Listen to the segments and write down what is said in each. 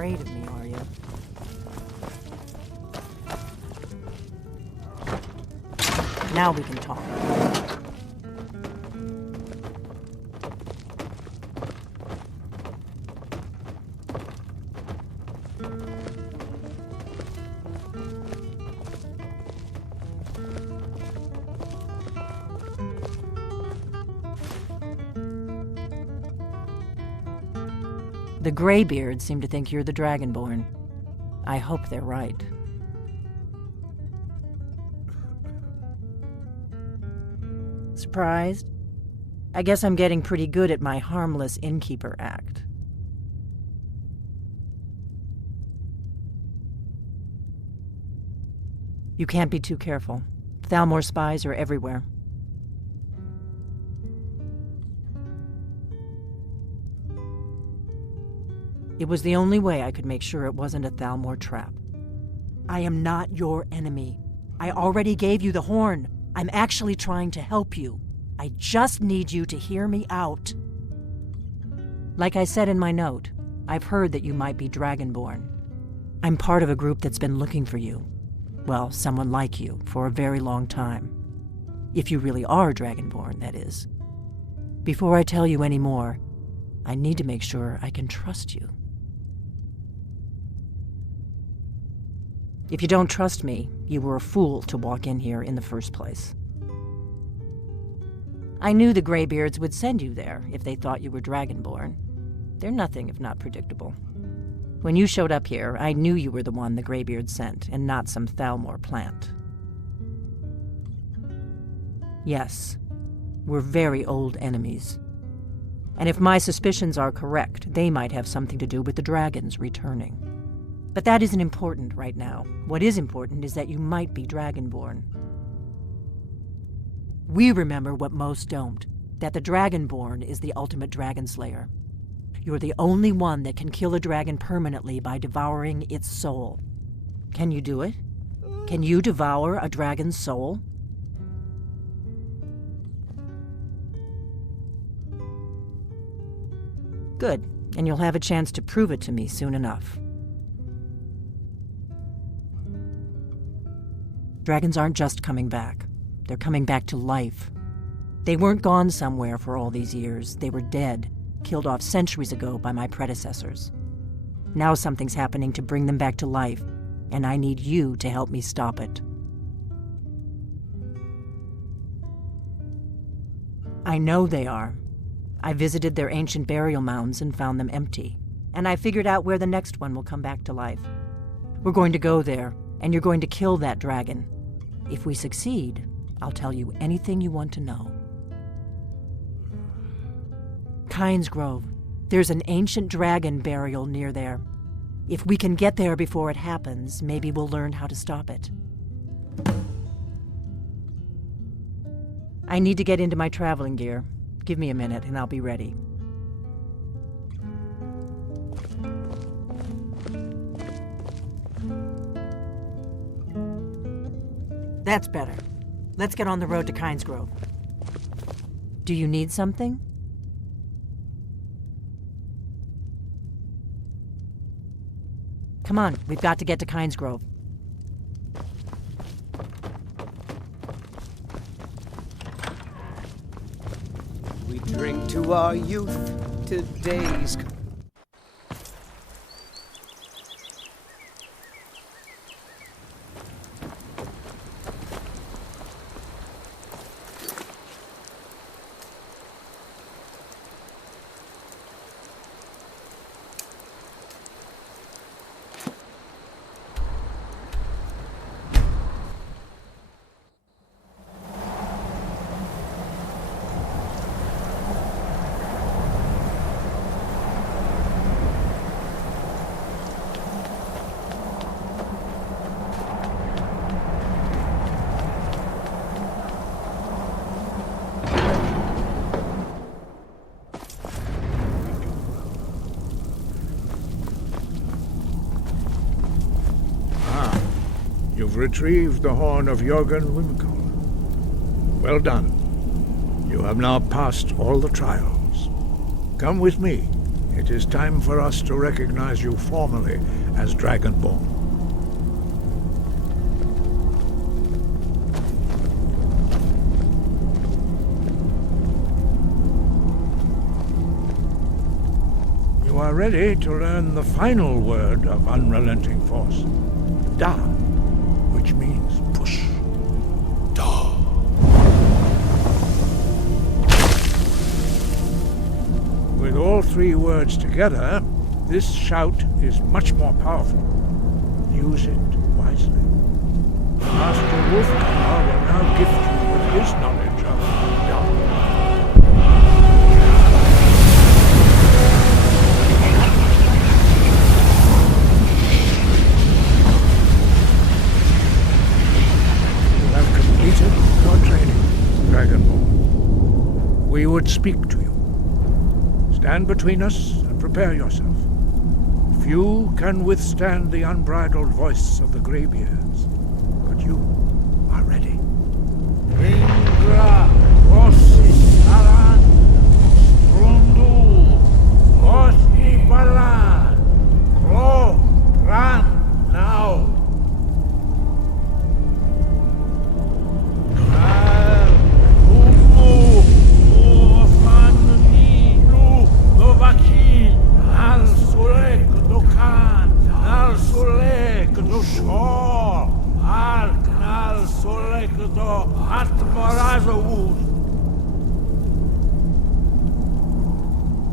afraid of me, are you? Now we can talk. The Greybeards seem to think you're the Dragonborn. I hope they're right. Surprised? I guess I'm getting pretty good at my harmless innkeeper act. You can't be too careful. Thalmor spies are everywhere. It was the only way I could make sure it wasn't a Thalmor trap. I am not your enemy. I already gave you the horn. I'm actually trying to help you. I just need you to hear me out. Like I said in my note, I've heard that you might be Dragonborn. I'm part of a group that's been looking for you. Well, someone like you, for a very long time. If you really are Dragonborn, that is. Before I tell you any more, I need to make sure I can trust you. If you don't trust me, you were a fool to walk in here in the first place. I knew the Greybeards would send you there if they thought you were Dragonborn. They're nothing if not predictable. When you showed up here, I knew you were the one the Greybeards sent, and not some Thalmor plant. Yes, we're very old enemies. And if my suspicions are correct, they might have something to do with the dragons returning. But that isn't important right now. What is important is that you might be Dragonborn. We remember what most don't, that the Dragonborn is the ultimate dragon slayer. You're the only one that can kill a dragon permanently by devouring its soul. Can you do it? Can you devour a dragon's soul? Good, and you'll have a chance to prove it to me soon enough. Dragons aren't just coming back. They're coming back to life. They weren't gone somewhere for all these years. They were dead, killed off centuries ago by my predecessors. Now something's happening to bring them back to life, and I need you to help me stop it. I know they are. I visited their ancient burial mounds and found them empty, and I figured out where the next one will come back to life. We're going to go there, and you're going to kill that dragon. If we succeed, I'll tell you anything you want to know. Kynes Grove. There's an ancient dragon burial near there. If we can get there before it happens, maybe we'll learn how to stop it. I need to get into my traveling gear. Give me a minute and I'll be ready. That's better. Let's get on the road to Kynes Grove. Do you need something? Come on, we've got to get to Kynes Grove. We drink to our youth, today's... You've retrieved the horn of Jorgen Wimkel. Well done. You have now passed all the trials. Come with me. It is time for us to recognize you formally as Dragonborn. You are ready to learn the final word of unrelenting force. Da, which means push. Da. With all three words together, this shout is much more powerful. Use it wisely. Master Wolfgar will now gift you with his knowledge of Da. Your training, Dragonborn. We would speak to you. Stand between us and prepare yourself. Few can withstand the unbridled voice of the Greybeards, but you are ready. Indra, Osi, Aran, Rundu, Osi, Balan, Kro, Ran, now.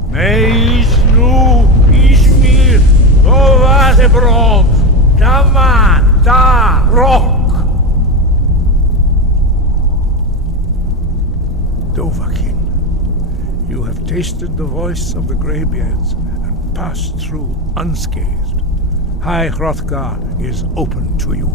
Meisnu Ishmir Dovazebrom Daman Da Rock Dovahkiin, you have tasted the voice of the Greybeards and passed through unscathed. High Hrothgar is open to you.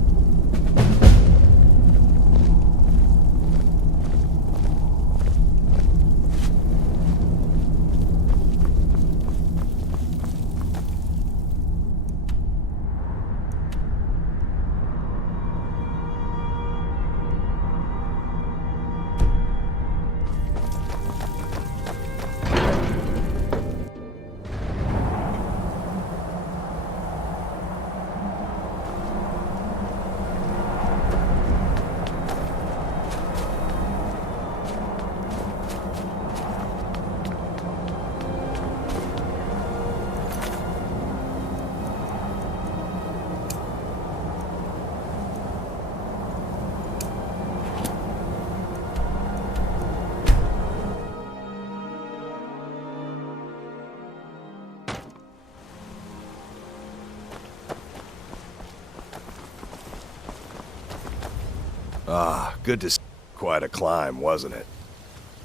Ah, good to see. Quite a climb, wasn't it?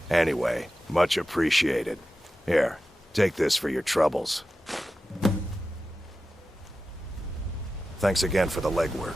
Anyway, much appreciated. Here, take this for your troubles. Thanks again for the legwork.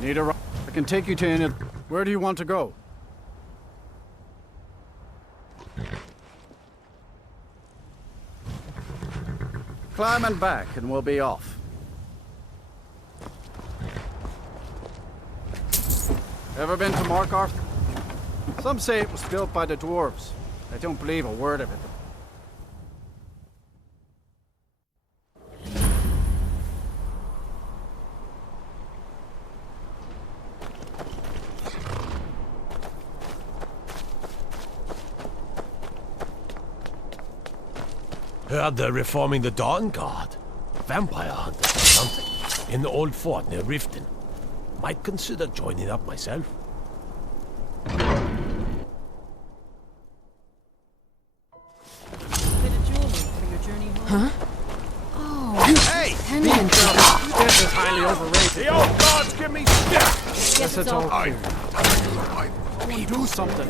Need a ride? I can take you to any... Where do you want to go? Climb and back, and we'll be off. Ever been to Markarth? Some say it was built by the dwarves. I don't believe a word of it. Heard they're reforming the Dawn Guard. Vampire hunters or something. In the old fort near Riften. Might consider joining up myself. Hey! This is highly overrated. The old gods give me stick! Yes, it's all clear. Do something.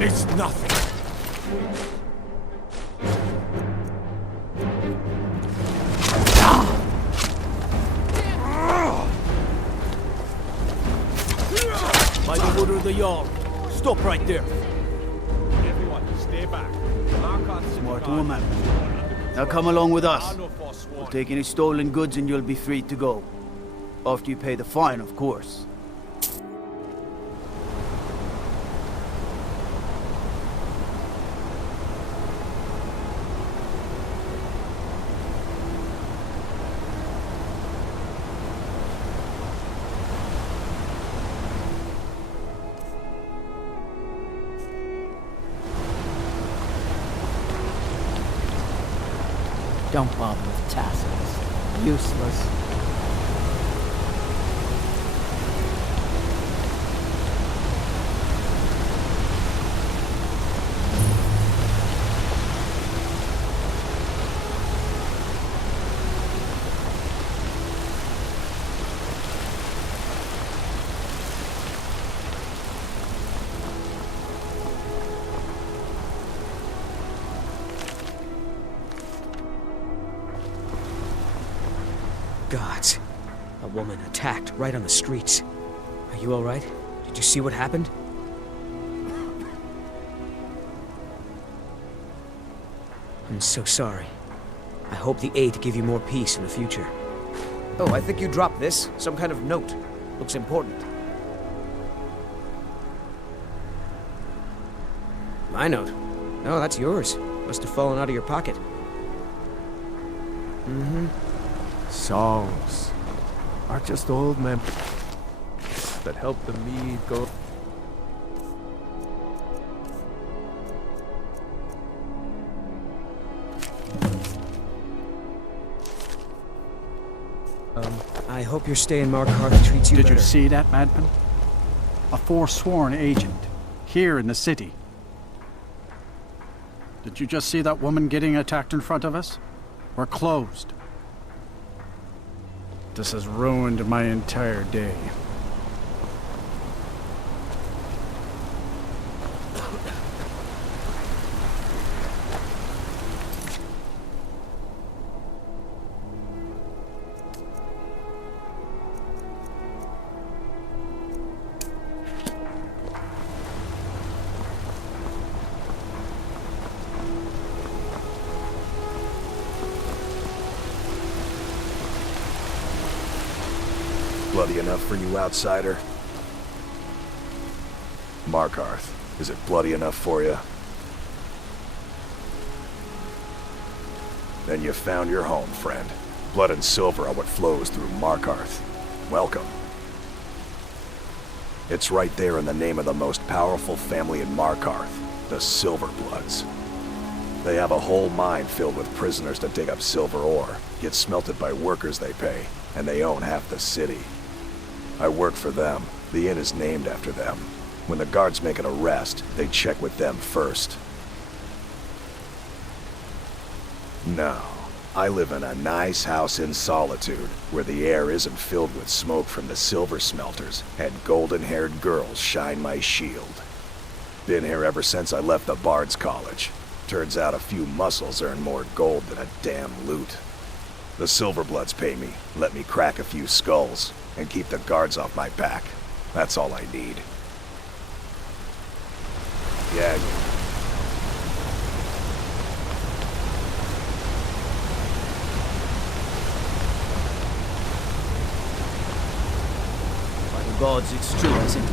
It's nothing. By the order of the Jarl. Stop right there. Everyone, stay back. Smart woman. Now come along with us. We'll take any stolen goods and you'll be free to go. After you pay the fine, of course. Don't bother with tassels. Useless. Gods. A woman attacked right on the streets. Are you alright? Did you see what happened? I'm so sorry. I hope the aid give you more peace in the future. Oh, I think you dropped this. Some kind of note. Looks important. My note? No, that's yours. Must have fallen out of your pocket. Mm-hmm. Songs are just old memories that help the mead go. I hope your stay in Markarth treats you better. Did you see that, madman? A forsworn agent, here in the city. Did you just see that woman getting attacked in front of us? We're closed. This has ruined my entire day. Bloody enough for you, outsider? Markarth, is it bloody enough for you? Then you found your home, friend. Blood and silver are what flows through Markarth. Welcome. It's right there in the name of the most powerful family in Markarth, the Silverbloods. They have a whole mine filled with prisoners to dig up silver ore, get smelted by workers they pay, and they own half the city. I work for them. The inn is named after them. When the guards make an arrest, they check with them first. No, I live in a nice house in solitude, where the air isn't filled with smoke from the silver smelters, and golden-haired girls shine my shield. Been here ever since I left the Bard's College. Turns out a few muscles earn more gold than a damn loot. The Silverbloods pay me, let me crack a few skulls. and keep the guards off my back. That's all I need. Yeah. By the gods, it's true, isn't it?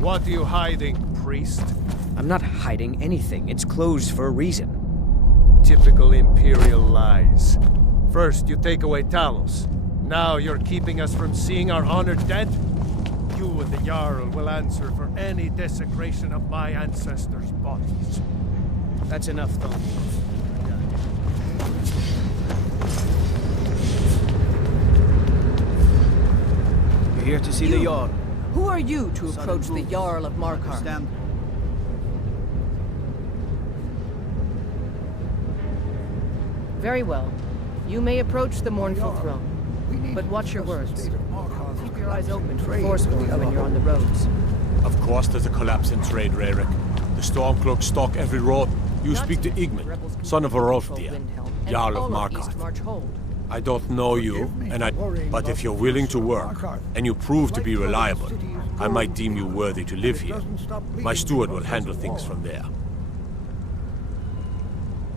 What are you hiding, priest? I'm not hiding anything. It's closed for a reason. Typical Imperial lies. First, you take away Talos. Now you're keeping us from seeing our honored dead? You and the Jarl will answer for any desecration of my ancestors' bodies. That's enough, Thom. You're here to see the Jarl. Who are you to Southern approach the moves. Jarl of Markarth? Understand? Very well. You may approach the mournful throne, but watch your words. Keep your eyes open for Forsworn when you're on the roads. Of course there's a collapse in trade, Raric. The Stormcloaks stalk every road. You speak to Igmund, son of Arolfdir, Jarl of Markarth. I don't know you, but if you're willing to work, and you prove to be reliable, I might deem you worthy to live here. My steward will handle things from there.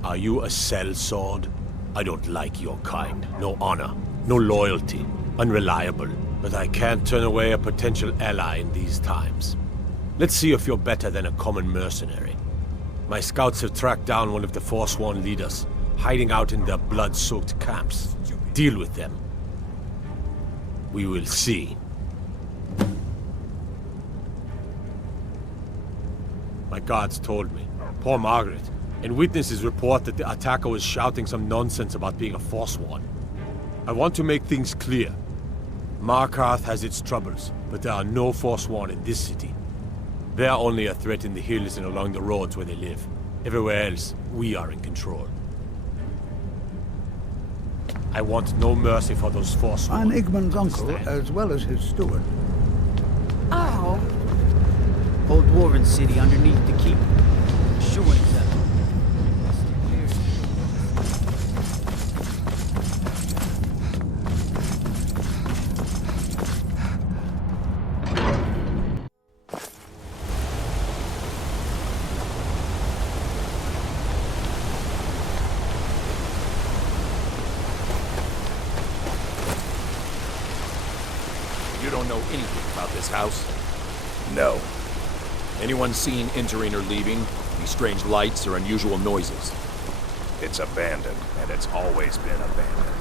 Are you a sellsword? I don't like your kind. No honor, no loyalty, unreliable. But I can't turn away a potential ally in these times. Let's see if you're better than a common mercenary. My scouts have tracked down one of the Forsworn leaders, hiding out in their blood-soaked camps. Deal with them. We will see. My guards told me. Poor Margaret. And witnesses report that the attacker was shouting some nonsense about being a Forsworn. I want to make things clear. Markarth has its troubles, but there are no Forsworn in this city. They're only a threat in the hills and along the roads where they live. Everywhere else, we are in control. I want no mercy for those Forsworn. I'm Igmund's uncle, as well as his steward. Oh! Old Dwarven city underneath the keep. Showing that. You don't know anything about this house? No. Anyone seen entering or leaving? Any strange lights or unusual noises? It's abandoned, and it's always been abandoned.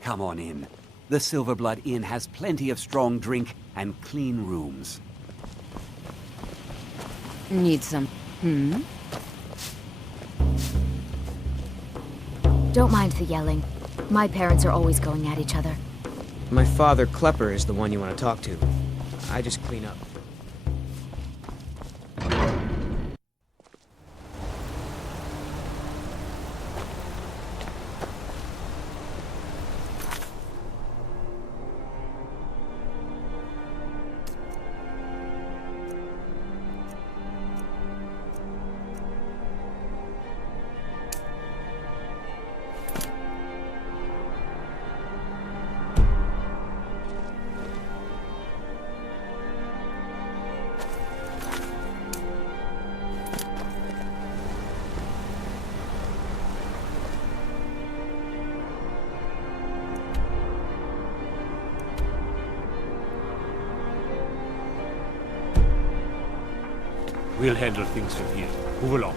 Come on in. The Silverblood Inn has plenty of strong drink and clean rooms. Need some. Don't mind the yelling. My parents are always going at each other. My father, Klepper, is the one you want to talk to. I just clean up. We'll handle things from here. Move along.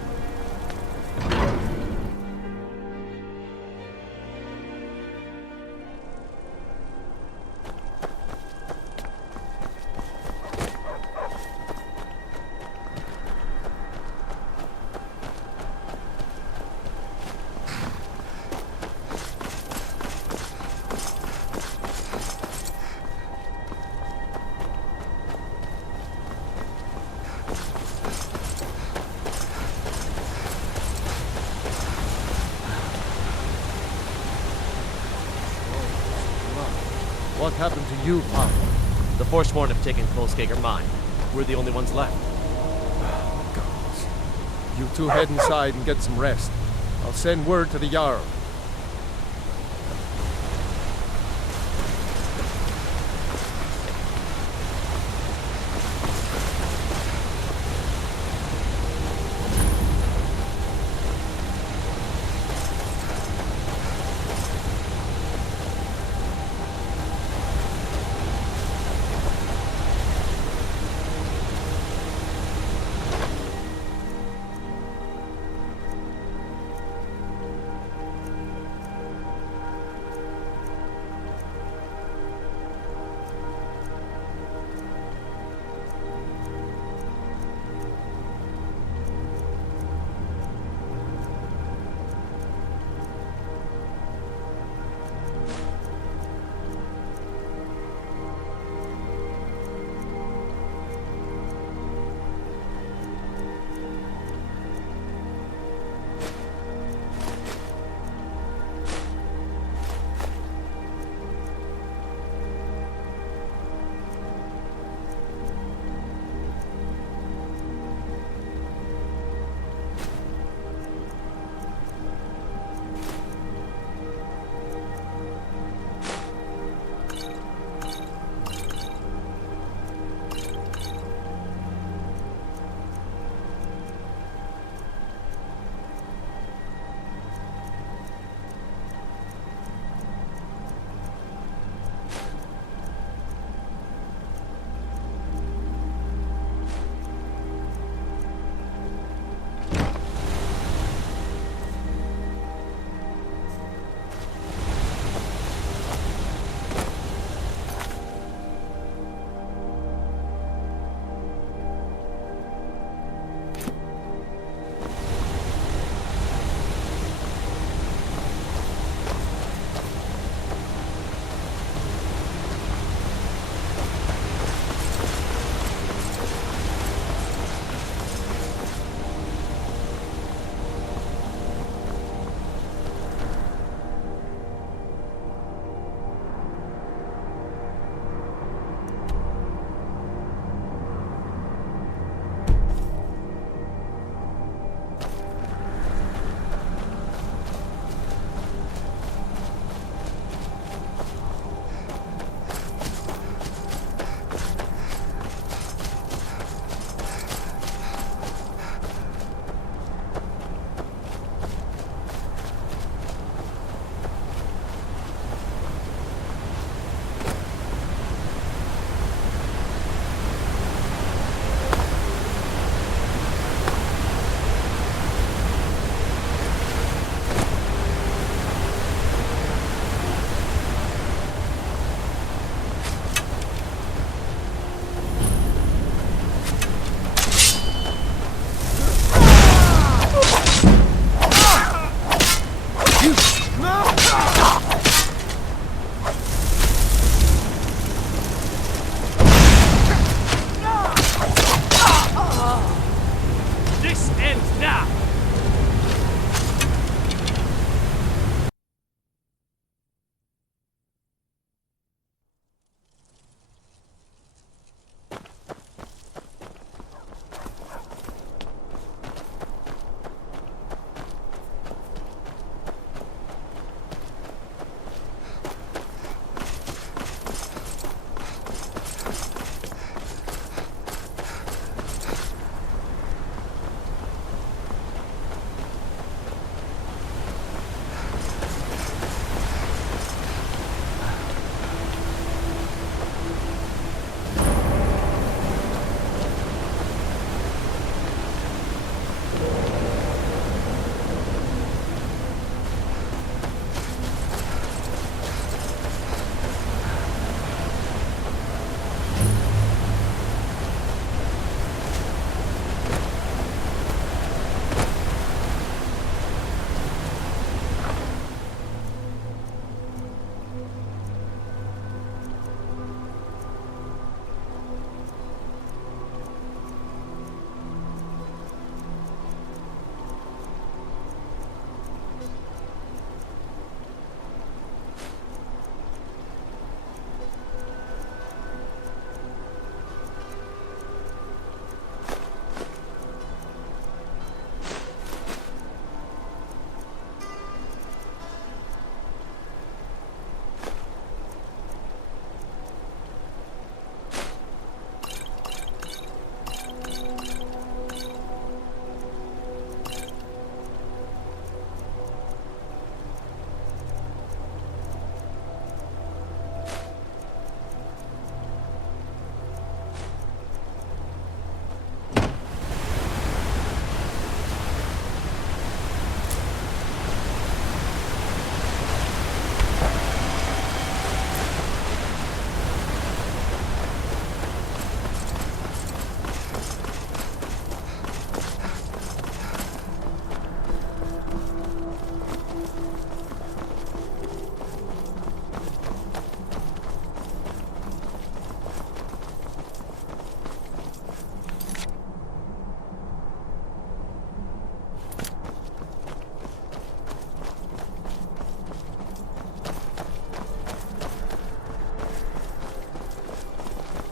What happened to you, Paul? The Forsworn have taken Kolskager mine. We're the only ones left. Gods. You two head inside and get some rest. I'll send word to the Jarl.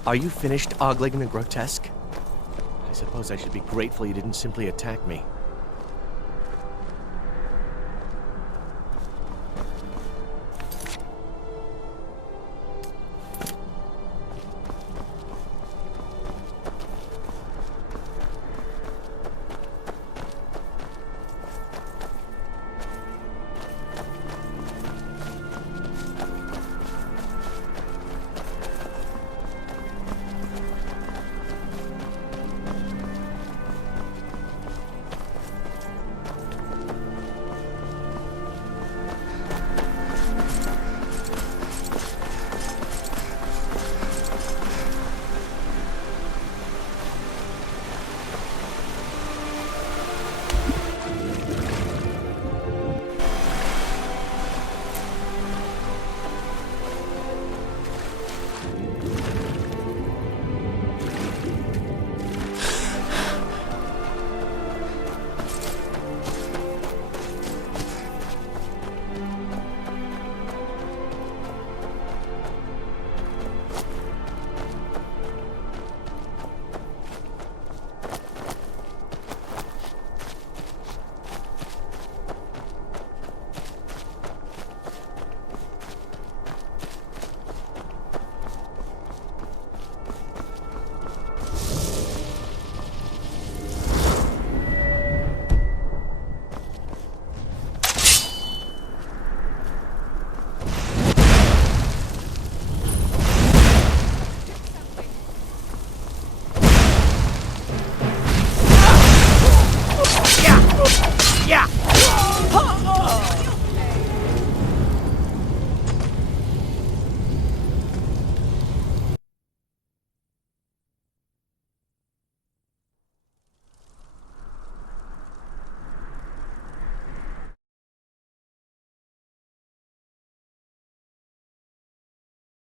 Are you finished ogling the grotesque? I suppose I should be grateful you didn't simply attack me.